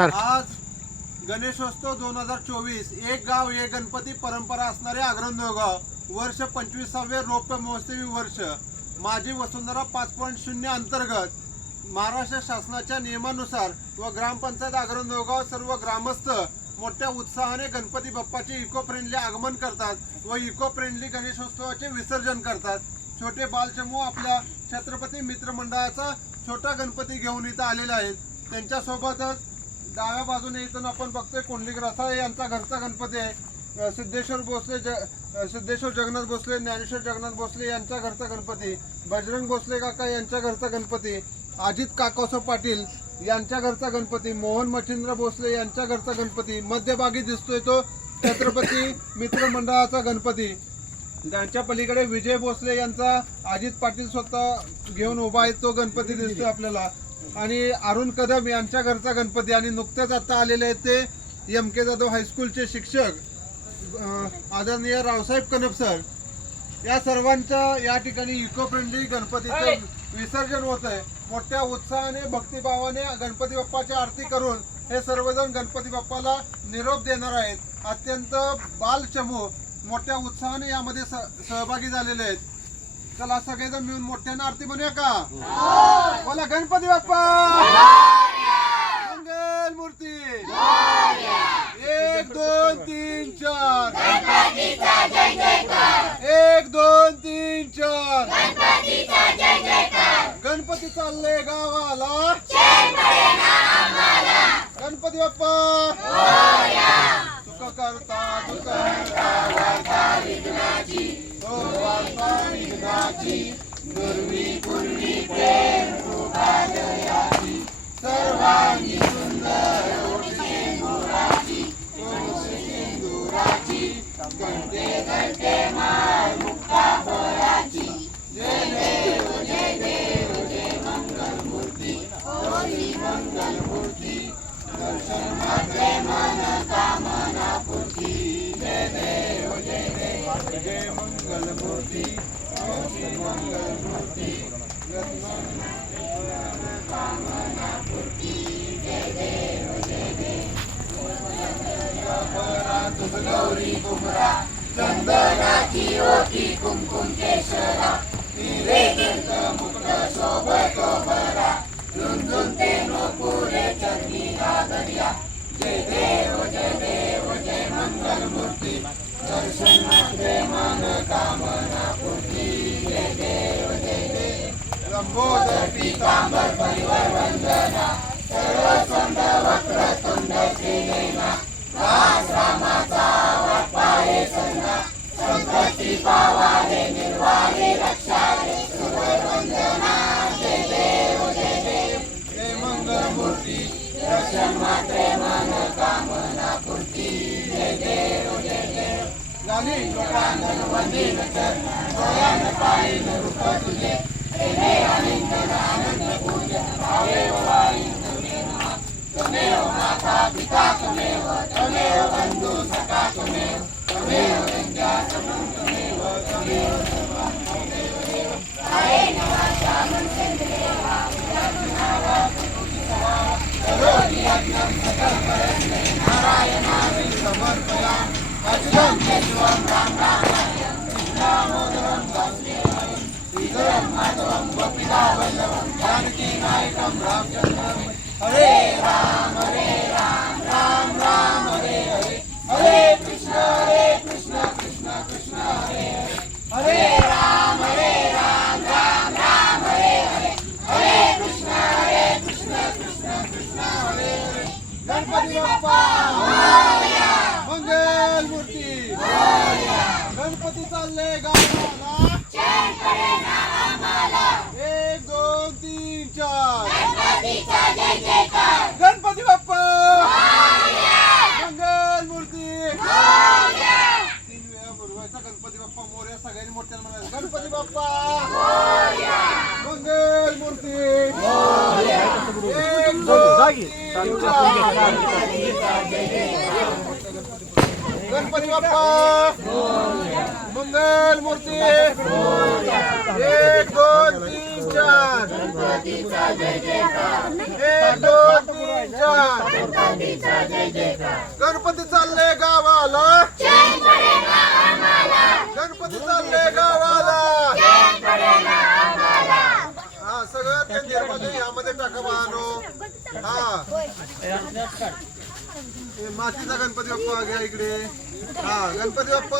Start. आज गणेशोत्सव 2024 एक गाव एक गणपती परंपरा असणारे आग्रंदगाव वर्ष 25वे रौप्य महोत्सवी वर्ष माझी वसुंधरा 5.0 अंतर्गत महाराष्ट्र शासनाच्या नियमानुसार व ग्रामपंचायत आग्रंदगाव सर्व ग्रामस्थ मोठ्या उत्साहाने गणपती बाप्पाचे इको फ्रेंडली आगमन करतात व इको फ्रेंडली गणेशोत्सवाचे विसर्जन करतात. छोटे बालचमू आपल्या छत्रपती मित्र मंडळाचा छोटा गणपती घेऊन इथं आलेले आहेत. त्यांच्यासोबतच डाव्या बाजूने इथून आपण बघतोय कोंडलिक रसाळे यांचा घरचा गणपती आहे. सिद्धेश्वर जगन्नाथ भोसले, ज्ञानेश्वर जगन्नाथ भोसले यांचा घरचा गणपती, बजरंग भोसले काका यांच्या घरचा गणपती, अजित काकासो पाटील यांच्या घरचा गणपती, मोहन मच्छिंद्र भोसले यांच्या घरचा गणपती, मध्यभागी दिसतोय तो छत्रपती मित्र मंडळाचा गणपती. त्यांच्या पलीकडे विजय भोसले यांचा अजित पाटील स्वतः घेऊन उभा आहे तो गणपती दिसतोय आपल्याला. आणि अरुण कदम यांच्या घरचा गणपती आणि नुकतेच आता आलेले आहेत ते एम के जाधव हायस्कूलचे शिक्षक आदरणीय रावसाहेब कनप सर. या सर्वांच्या या ठिकाणी इको फ्रेंडली गणपतीचं विसर्जन होत आहे. मोठ्या उत्साहाने भक्तिभावाने गणपती बाप्पाची आरती करून हे सर्वजण गणपती बाप्पाला निरोप देणार आहेत. अत्यंत बालचमू मोठ्या उत्साहाने यामध्ये सहभागी झालेले आहेत. चला सगळेजण मिळून मोठ्याने आरती म्हणूया का? बोला गणपती बाप्पा मंगल मूर्ती. 1 2 3 4 1 2 3 4 गणपती चालले गावाला, गणपती बाप्पा सुख करता दुःख वार्ता विघ्नाची, वार्ता विघ्नाची, दुर्वी पूर्वी प्रेम कृपादयाची, सर्वांगी सुंदर सिंदुराची, सिंदुराची, घंटे घंटे माळ मुक्ता फळाची. जय देव जय देव जय मंगल मूर्ती, ओरी मंगल मूर्ती, दर्शन मात्रे मन कामना पूर्ती. जय देव जय देव जय मंगल मूर्ती, ओरी मंगल मूर्ती, कामना पूर्ती. जय देव जय देव गौरी कुमरा, चंदनाची ओटी कुमकुम केशरा, हिरे कीर्त मुक्त शोभतो बरा, झुंझुनते नोपुरे चरणी गागरिया. जय देव जय मंगल मूर्ती, दर्शन मात्रे मन कामना पूर्ती. जय देव जय देव लंबोदर पीतांबर परिवर वंदना, सर्वसंद वक्रतुंड श्रीनयना, दास रामाचा वाटपाये संना, संकटी पावारे निर्वाहे रक्षारे सुवर वंदना. जय देव जय मंगल मूर्ती, दर्शन मात्रे मन कामना पूर्ती. जय देव झाली लोकांगण वंदीन चरण, डोळ्यान पाळीन रूप तुझे, प्रेमे आलिंगन आनंद पूजन भावे वाळीन. त्वमेव माता पिता त्वमेव, त्वमेव बंधू सखा त्वमेव, त्वमेव विद्या समं त्वमेव, त्वमेव सर्वं त्वमेव. कायेन वाचा मनसेन्द्रियर्वा बुद्ध्यात्मना प्रकृतिसवा, करोमि यज्ञं सकलकर्मणे नारायणाय समर्पयामि. अच्युतं केशवं राम रामायणं, कृष्णदामोदरं वासुदेवं, श्रीधरं माधवं गोपीनाथवल्लभं, जानकीनायकं रामचन्द्रं. हरे राम राम राम हरे हरे, हरे कृष्ण कृष्ण कृष्ण हरे हरे, हरे राम राम राम हरे हरे, हरे कृष्ण कृष्ण कृष्ण हरे हरे. गणपती बाप्पा मंगल मूर्ती, गणपती चालले गावाला, 1 2 3 4 गणपती बाप्पा मंगल मूर्ती. 3 वेळा बोलवायचा गणपती बाप्पा मोरया. सगळ्यांनी मोठ्याने म्हणायचं गणपती बाप्पा मंगल मूर्ती. 1 2 3 गणपती बाप्पा मंगल मूर्ती. 1 2 3 4 1 2 3 4 गणपती चालले गावाला गणपती चालले गावाला हा सगळं त्या निर्माण यामध्ये टाका बानो हा मातीचा गणपती बाप्पा घ्या इकडे हा गणपती बाप्पा